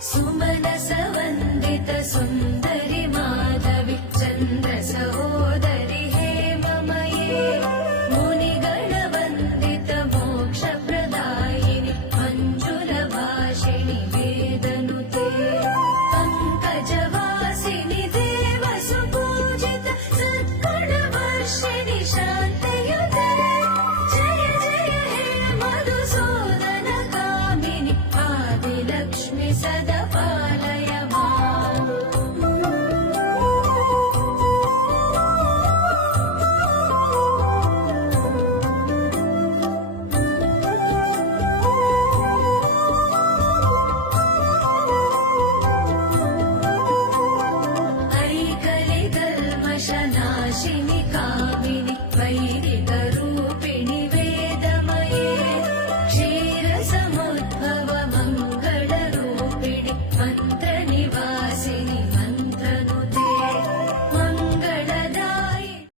सुमनसवन्दित सुन्दरि माधवि चन्द्र सहोदरि हेममये मुनिगणवन्दित मोक्षप्रदायिनि मञ्जुलभाषिणि वेदनुते पङ्कजवासिनि देवसुपूजित सद्गुणवर्षिणि शान्तयुते जय जय हे मधुसूदन कामिनि आदिलक्ष्मि सदा